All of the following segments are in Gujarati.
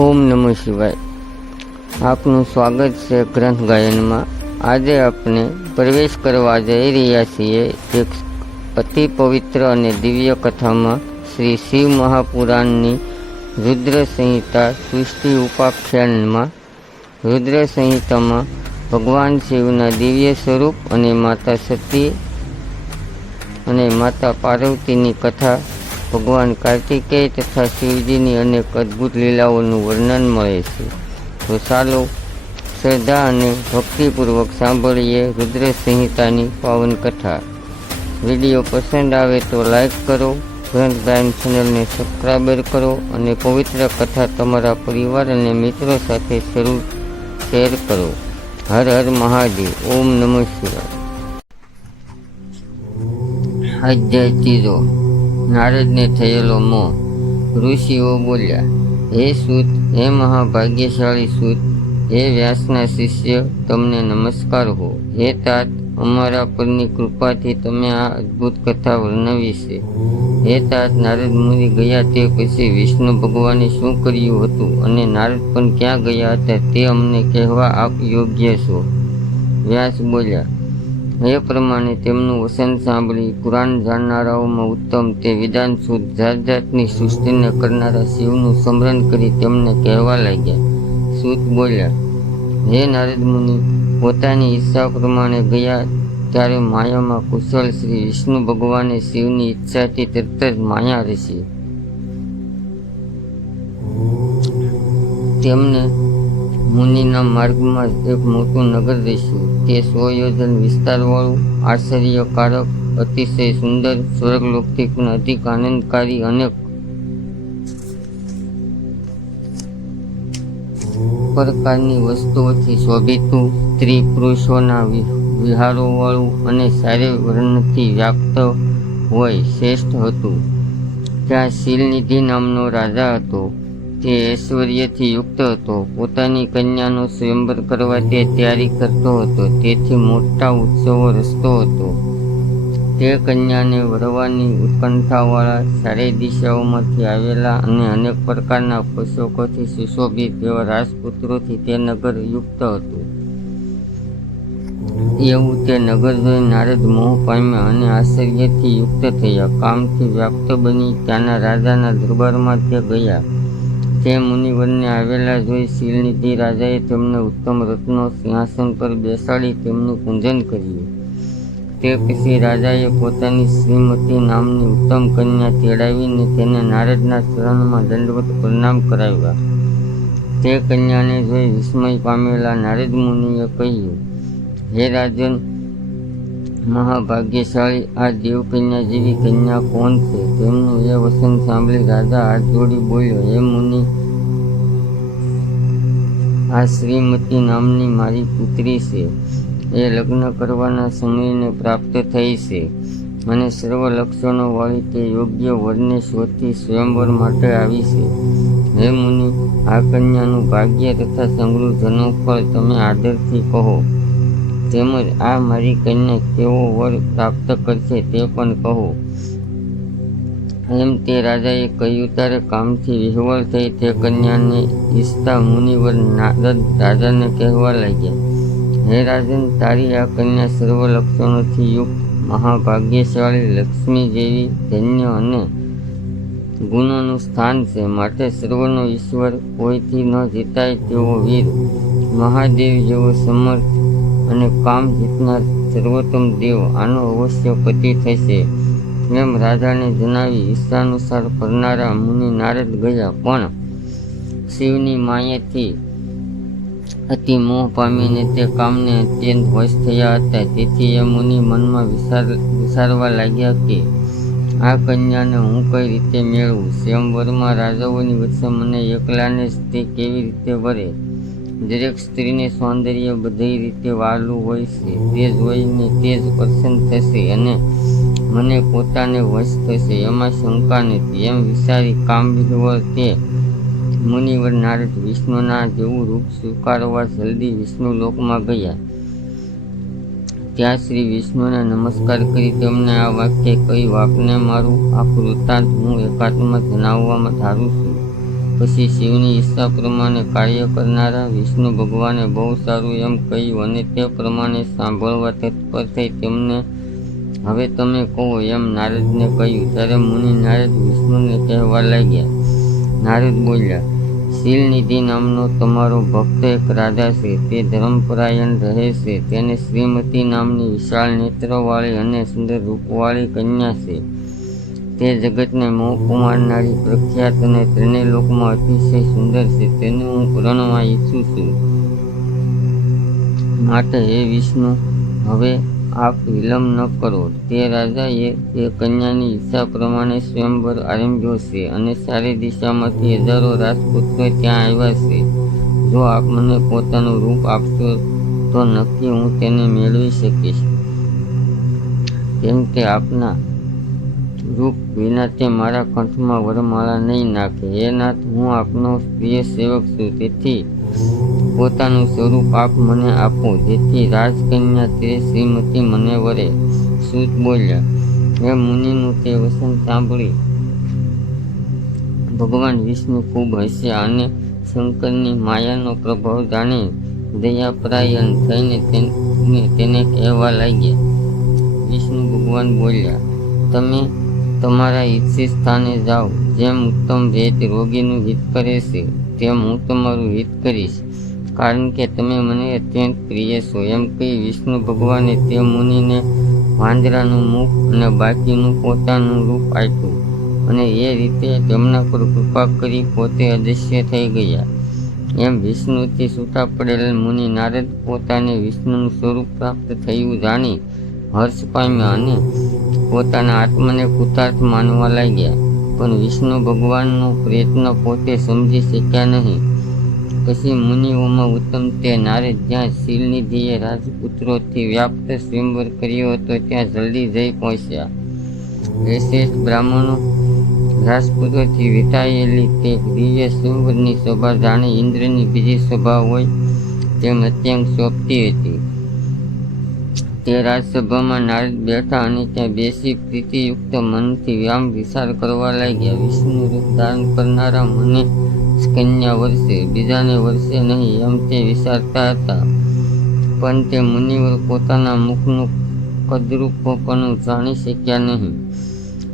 ઓમ નમઃ શિવાય. આપનું સ્વાગત છે ગ્રંથ ગાયનમાં. આજે આપણે પ્રવેશ કરવા જઈ રહ્યા છીએ એક અતિ પવિત્ર અને દિવ્ય કથામાં. શ્રી શિવ મહાપુરાણની રુદ્ર સંહિતા સૃષ્ટિ ઉપાખ્યાનમાં. રુદ્ર સંહિતામાં ભગવાન શિવના દિવ્ય સ્વરૂપ અને માતા સતી અને માતા પાર્વતીની કથા, ભગવાન કાર્તિકેય તથા શિવજીની અનેક અદ્ભુત લીલાઓનું વર્ણન મળે છે. તો ચાલો શ્રદ્ધા અને ભક્તિપૂર્વક સાંભળીએ રુદ્ર સંહિતાની પાવન કથા. વિડીયો પસંદ આવે તો લાઈક કરો, ગ્રંથ ગાયન ચેનલને સબસ્ક્રાઈબર કરો અને પવિત્ર કથા તમારા પરિવાર અને મિત્રો સાથે શેર કરો. હર હર મહાદેવ. ઓમ નમઃ શિવાય. અધ્યાય ત્રીજો. નારદને થયેલો મોહ. ઋષિઓ બોલ્યા, હે સૂત, હે મહાભાગ્યશાળી સૂત, હે વ્યાસના શિષ્ય, તમને નમસ્કાર હો. હે તાત, અમારા પરની કૃપાથી તમે આ અદ્ભુત કથા વર્ણવી છે. હે તાત, નારદ મુનિ ગયા તે પછી વિષ્ણુ ભગવાને શું કર્યું હતું અને નારદ પણ ક્યાં ગયા હતા તે અમને કહેવા આપ યોગ્ય છો. વ્યાસ બોલ્યા, એ પ્રમાણે તેમનું વચન સાંભળી પુરાણ જાણનારાઓમાં ઉત્તમ તે વિધાન શુદ્ધ જાત જાતની સૃષ્ટિને કરનારા શિવનું સ્મરણ કરી તેમને કહેવા લાગ્યા. સૂત બોલ્યા, હે નારદ મુનિ, પોતાની ઈચ્છા પ્રમાણે ગયા ત્યારે માયામાં કુશળ શ્રી વિષ્ણુ ભગવાને શિવની ઈચ્છાથી તરત જ માયા રચી. તેમને મુનિના માર્ગમાં એક મોટું નગર રચ્યું. તે 100 યોજન વિસ્તારવાળું, આશ્ચર્યકારક, અતિશય સુંદર, સ્વર્ગલોકથી પણ અધિક આનંદકારી, અનેક પ્રકારની વસ્તુઓથી શોભિતું, સ્ત્રી પુરુષોના વિહારોવાળું અને સારે વર્ણથી વ્યાપ્ત હોય શ્રેષ્ઠ હતું. ત્યાં શીલનિધિ નામનો રાજા હતો. તે ઐશ્વર્યથી યુક્ત હતો. પોતાની કન્યાનો સ્વયંવર કરવા તે તૈયારી કરતો હતો. તેથી મોટા ઉત્સવો રચતો હતો. તે કન્યાને વરવાની ઉત્કંઠાવાળા ચારેય દિશાઓમાંથી આવેલા અને અનેક પ્રકારના પોષકોથી સુશોભિત એવા રાજપુત્રોથી તે નગર યુક્ત હતું. એવું તે નગર જોઈ નારદ મોહ પામ્યા અને આશ્ચર્યથી યુક્ત થયા. કામથી વ્યાપ્ત બની ત્યાંના રાજાના દરબારમાં તે ગયા. તે મુનિવરને આવેલા જોઈ શીલનિધિ રાજાએ તેમને ઉત્તમ રત્નો સિંહાસન પર બેસાડી તેમનું પૂજન કર્યું. તે પછી રાજાએ પોતાની શ્રીમતી નામની ઉત્તમ કન્યા તેડાવીને તેને નારદના ચરણમાં દંડવત પ્રણામ કરાવ્યા. તે કન્યાને જોઈ વિસ્મય પામેલા નારદ મુનિએ કહ્યું, હે રાજન મહાભાગ્યશાળી, આ દેવકન્યા જેવી કન્યા કોણ છે? તેમનું એ વચન સાંભળી રાજા હાથ જોડી બોલ્યો, હે મુનિ, આ શ્રીમતી નામની મારી પુત્રી છે. એ લગ્ન કરવાના સમયને પ્રાપ્ત થઈ છે અને સર્વ લક્ષણો વાળી તે યોગ્ય વરને શોધી સ્વયંવર માટે આવી છે. હે મુનિ, આ કન્યાનું ભાગ્ય તથા સંગળું જન્મફળ તમે આદરથી કહો. તેમજ આ મારી કન્યા કેવો વર પ્રાપ્ત કરશે તે પણ કહો. એમ તે રાજાએ કહ્યું. ત્યારે કામથી વિહ્વળ થઈ તે કન્યાને ઈચ્છતા મુનિવર નારદ રાજાને કહેવા લાગ્યા, હે રાજન, તારી આ કન્યા સર્વ લક્ષણોથી યુક્ત, મહાભાગ્યશાળી, લક્ષ્મી જેવી, ધન્ય અને ગુણોનું સ્થાન છે. માટે સર્વનો ઈશ્વર, કોઈથી ન જીતાય તેવો વીર, મહાદેવ જેવો સમર્થ અને કામ જીતનાર સર્વોત્તમ દેવ આનો અવશ્ય પતિ થશે. એમ રાજાને જણાવી ઈચ્છાનુસાર ફરનારા મુનિ નારદ ગયા. પણ શિવની માયાથી અતિ મોહ પામીને તે કામને અત્યંત વશ થયા હતા. તેથી એ મુનિ મનમાં વિચારવા લાગ્યા કે આ કન્યાને હું કઈ રીતે મેળવું? સ્વયંવરમાં રાજાઓની વચ્ચે મને એકલાને જ તે કેવી રીતે વરે? દરેક સ્ત્રીને સૌંદર્ય બધી રીતે વહાલું હોય છે. તે જોઈને તે જ પ્રસન્ન થશે અને મને પોતાને વશ થશે, એમાં શંકા નથી. એમ વિચારી કામ વિહ્વળ તે મુનિવર નારદ વિષ્ણુના જેવું રૂપ સ્વીકારવા જલ્દી વિષ્ણુ લોકમાં ગયા. ત્યાં શ્રી વિષ્ણુને નમસ્કાર કરી તેમને આ વાક્ય કહ્યું, આપને મારું આ વૃત્તાંત હું એકાંતમાં જણાવવામાં ધારું છું. પછી શિવની ઈચ્છા પ્રમાણે કાર્ય કરનારા વિષ્ણુ ભગવાને બહુ સારું એમ કહ્યું અને તે પ્રમાણે સાંભળવા તત્પર થઈ તેમને હવે તમે કહો એમ નારદને કહ્યું. ત્યારે મુનિ નારદ વિષ્ણુને કહેવા લાગ્યા. નારદ બોલ્યા, શીલનિધિ નામનો તમારો ભક્ત એક રાજા છે. તે ધર્મપરાયણ રહે છે. તેને શ્રીમતી નામની વિશાળ નેત્રવાળી અને સુંદર રૂપવાળી કન્યા છે. તે જગતને મોહ કુમારનારી પ્રખ્યાત અને ત્રણેય લોકમાં અતિશય સુંદર છે. તેને હું પરણવા ઈચ્છું છું. માટે હે વિષ્ણુ, હવે આપ વિલંબ ન કરો. તે રાજાએ તે કન્યાની ઈચ્છા પ્રમાણે સ્વયંવર આરંભ્યો છે અને ચારે દિશામાંથી હજારો રાજપુત્રો ત્યાં આવ્યા છે. જો આપ મને પોતાનું રૂપ આપશો તો નક્કી હું તેને મેળવી શકીશ. કેમ કે આપના રૂપ વિના તે મારા કંઠમાં વરમાળા નહીં નાખે. હે નાથ, હું આપનો પ્રિય સેવક છું. તેથી પોતાનું સ્વરૂપ આપ મને આપો, જેથી રાજકન્યા તે શ્રીમતી મને વરે. સૂત બોલ્યા. હે મુનિનું તે વચન સાંભળી ભગવાન વિષ્ણુ ખૂબ હસ્યા અને શંકરની માયાનો પ્રભાવ જાણી દયાપરાયણ થઈને તેને કહેવા લાગ્યા. વિષ્ણુ ભગવાન બોલ્યા, તમે તમારા ઈચ્છિત સ્થાને જાઓ. જેમ ઉત્તમ વેદ રોગીનું હિત કરે છે, તેમ હું તમારું હિત કરીશ, કારણ કે તમે મને અત્યંત પ્રિય છો. એમ કહી વિષ્ણુ ભગવાને તે મુનિને વાંદરાનું મુખ અને બાકીનું પોતાનું રૂપ આપ્યું અને એ રીતે તેમના પર કૃપા કરી પોતે અદૃશ્ય થઈ ગયા. એમ વિષ્ણુથી છૂટા પડેલ મુનિ નારદ પોતાને વિષ્ણુનું સ્વરૂપ પ્રાપ્ત થયું જાણી હર્ષ પામ્યા અને પોતાના આત્માને કૃતાર્થ માનવા લાગ્યા. પણ વિષ્ણુ ભગવાનનો પ્રયત્ન પોતે સમજી શક્યા નહીં. પછી મુનિઓમાં ઉત્તમ તે નારદ જ્યાં શીલનિધિએ રાજપુત્રોથી વ્યાપ્ત સ્વયંવર કર્યો હતો ત્યાં જલ્દી જઈ પહોંચ્યા. એ શ્રેષ્ઠ બ્રાહ્મણો રાજપુત્રોથી વિટાયેલી તે દિવ્ય સ્વયંવરની સભા જાણે ઇન્દ્રની બીજી સભા હોય તેમ અત્યંત શોભતી હતી. તે રાજસભામાં નારદ બેઠા અને ત્યાં બેસી પ્રીતિયુક્ત મનથી વ્યામ વિચાર કરવા લાગ્યા. વિષ્ણુ રૂપ ધારણ કરનારા મને કન્યા વર્ષે, બીજાને વર્ષે નહીં, એમ તે વિચારતા હતા. પણ તે મુનિવર પોતાના મુખનું કદરૂપપણું જાણી શક્યા નહીં.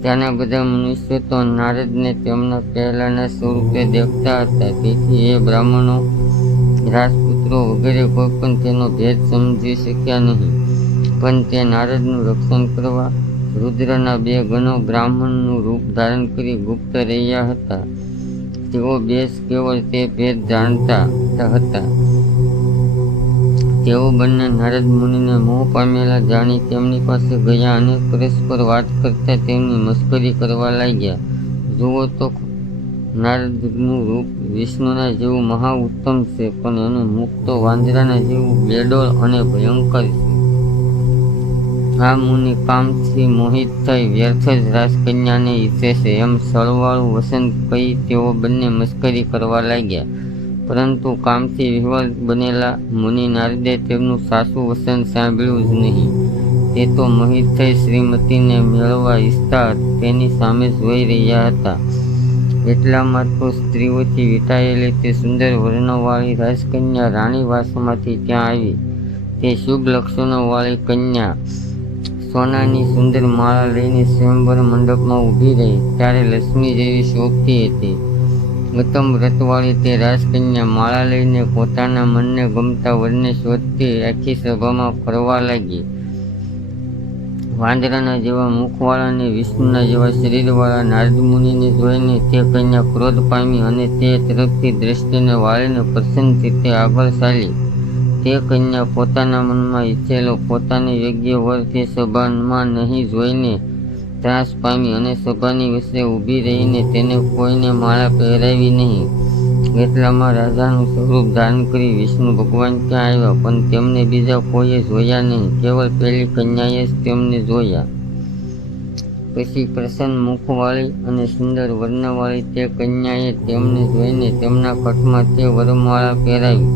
ત્યાંના બધા મનુષ્યો તો નારદને તેમના પહેલાના સ્વરૂપે દેખતા હતા. તેથી એ બ્રાહ્મણો, રાજપુત્રો વગેરે કોઈ પણ તેનો ભેદ સમજી શક્યા નહીં. પણ તે નારદનું રક્ષણ કરવા રુદ્રના 2 ગણો બ્રાહ્મણનું રૂપ ધારણ કરી ગુપ્ત રહ્યા હતા. તેઓ બેસ કેવળ તે ભેદ જાણતા હતા. તેઓ બંને નારદ મુનિને મોહ પામેલા જાણી તેમની પાસે ગયા અને પરસ્પર વાત કરતા તેમની મસ્કરી કરવા લાગ્યા. જુઓ તો, નારદનું રૂપ વિષ્ણુના જેવું મહા ઉત્તમ છે, પણ એનું મુખ તો વાંદરાના જેવું બેડોળ અને ભયંકર છે. આ મુનિ કામથી મોહિત થઈ વ્યર્થ જ રાજકન્યાને ઈચ્છે છે, એમ સળવાળું વસન કહી તેઓ બંને મસ્કરી કરવા લાગ્યા. પરંતુ કામથી વિહ્વલ બનેલા મુનિ નારદે તેમનું સાચું વચન સાંભળ્યું જ નહીં. તે તો મોહિત થઈ શ્રીમતીને મેળવવા ઈચ્છતા તેની સામે જોઈ રહ્યા હતા. એટલામાં તો સ્ત્રીઓથી વીંટાયેલી તે સુંદર વર્ણવાળી રાજકન્યા રાણીવાસમાંથી ત્યાં આવી. તે શુભ લક્ષણોવાળી કન્યા સોનાની સુંદર માળા લઈને સ્વયંવર મંડપમાં ઊભી રહી. ત્યારે લક્ષ્મી જેવી શોભતી હતી. ઉત્તમ વ્રતવાળી તે રાજકન્યા માળા લઈને પોતાના મનને ગમતા વરને શોધતી આખી સભામાં ફરવા લાગી. વાંદરાના જેવા મુખવાળા અને વિષ્ણુના જેવા શરીરવાળા નારદ મુનિને જોઈને તે કન્યા ક્રોધ પામી અને તે તરફથી દ્રષ્ટિને વાળીને પ્રસન્ન રીતે આગળ ચાલી. તે કન્યા પોતાના મનમાં ઈચ્છેલો પોતાને યોગ્ય વર તે સભામાં નહીં જોઈને ત્રાસ પામી અને સભાની વચ્ચે ઊભી રહીને તેને કોઈને માળા પહેરાવી નહીં. એટલામાં રાજાનું સ્વરૂપ ધારણ કરી વિષ્ણુ ભગવાન ત્યાં આવ્યા, પણ તેમને બીજા કોઈએ જોયા નહીં. કેવળ પેલી કન્યાએ જ તેમને જોયા. પછી પ્રસન્ન મુખવાળી અને સુંદર વર્ણવાળી તે કન્યાએ તેમને જોઈને તેમના કંઠમાં તે વરમાળા પહેરાવી.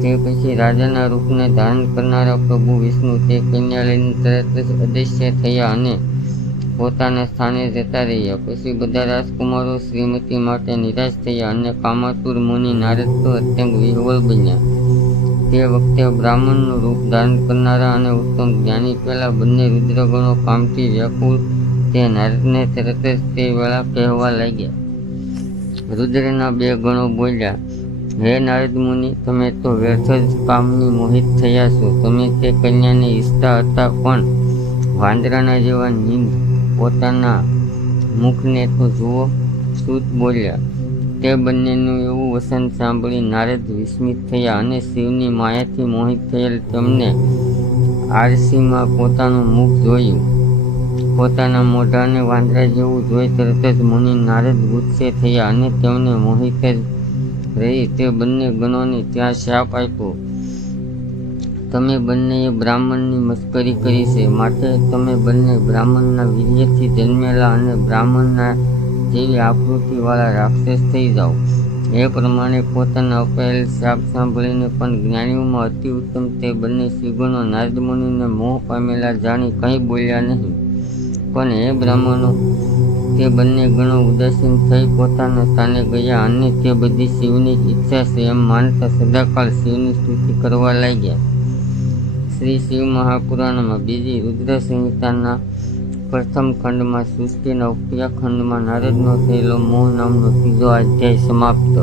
તે પછી રાજાના રૂપને ધારણ કરનારા પ્રભુ વિષ્ણુ તે કન્યા લઈને તરત જ અદૃશ્ય થયા અને પોતાના સ્થાને જતા રહ્યા. પછી બધા રાજકુમારો શ્રીમતી માટે નિરાશ થયા અને કામાતુર મુનિ નારદ તો અત્યંત વિહ્વલ બન્યા. તે વખતે બ્રાહ્મણનું રૂપ ધારણ કરનારા અને ઉત્તમ જ્ઞાની પેલા બંને રુદ્રગણો કામથી વ્યાકુળ તે નારદને તરત જ તે વેળા કહેવા લાગ્યા. રુદ્રના બે ગણો બોલ્યા, હે નારદ મુનિ, તમે તો વ્યર્થ જ કામની મોહિત થયા છો. તમે તે કન્યાને ઈચ્છતા હતા, પણ વાંદરાના જેવા નીંદ પોતાના મુખને તો જુઓ. સૂત બોલ્યા. તે બંનેનું એવું વચન સાંભળી નારદ વિસ્મિત થયા અને શિવની માયાથી મોહિત થયેલ તેમને આરસીમાં પોતાનું મુખ જોયું. પોતાના મોઢાને વાંદરા જેવું જોઈ તરત જ મુનિ નારદ ગુસ્સે થયા અને તેમને મોહિત જ રહી તે બંને ગણોને ત્યાં શાપ આપ્યો. તમે બંનેએ બ્રાહ્મણની મસ્કરી કરી છે, માટે તમે બંને બ્રાહ્મણના વીર્યથી જન્મેલા અને બ્રાહ્મણના જેવી આકૃતિવાળા રાક્ષસ થઈ જાઓ. એ પ્રમાણે પોતાના અપાયેલ શાપ સાંભળીને પણ જ્ઞાનીઓમાં અતિ ઉત્તમ તે બંને શ્રીગણો નારદ મુનિને મોહ પામેલા જાણી કંઈ બોલ્યા નહીં. પણ હે બ્રાહ્મણો, તે બંને ગણો ઉદાસીન થઈ પોતાના સ્થાને ગયા અને તે બધી શિવની જ ઈચ્છા છે એમ માનતા સદાકાળ શિવની સ્તુતિ કરવા લાગ્યા. શ્રી શિવ મહાપુરાણમાં બીજી રુદ્ર સંહિતાના પ્રથમ ખંડમાં સૃષ્ટિના ઉપર્યા ખંડમાં નારદનો થયેલો મોહ નામનો ત્રીજો અધ્યાય સમાપ્ત.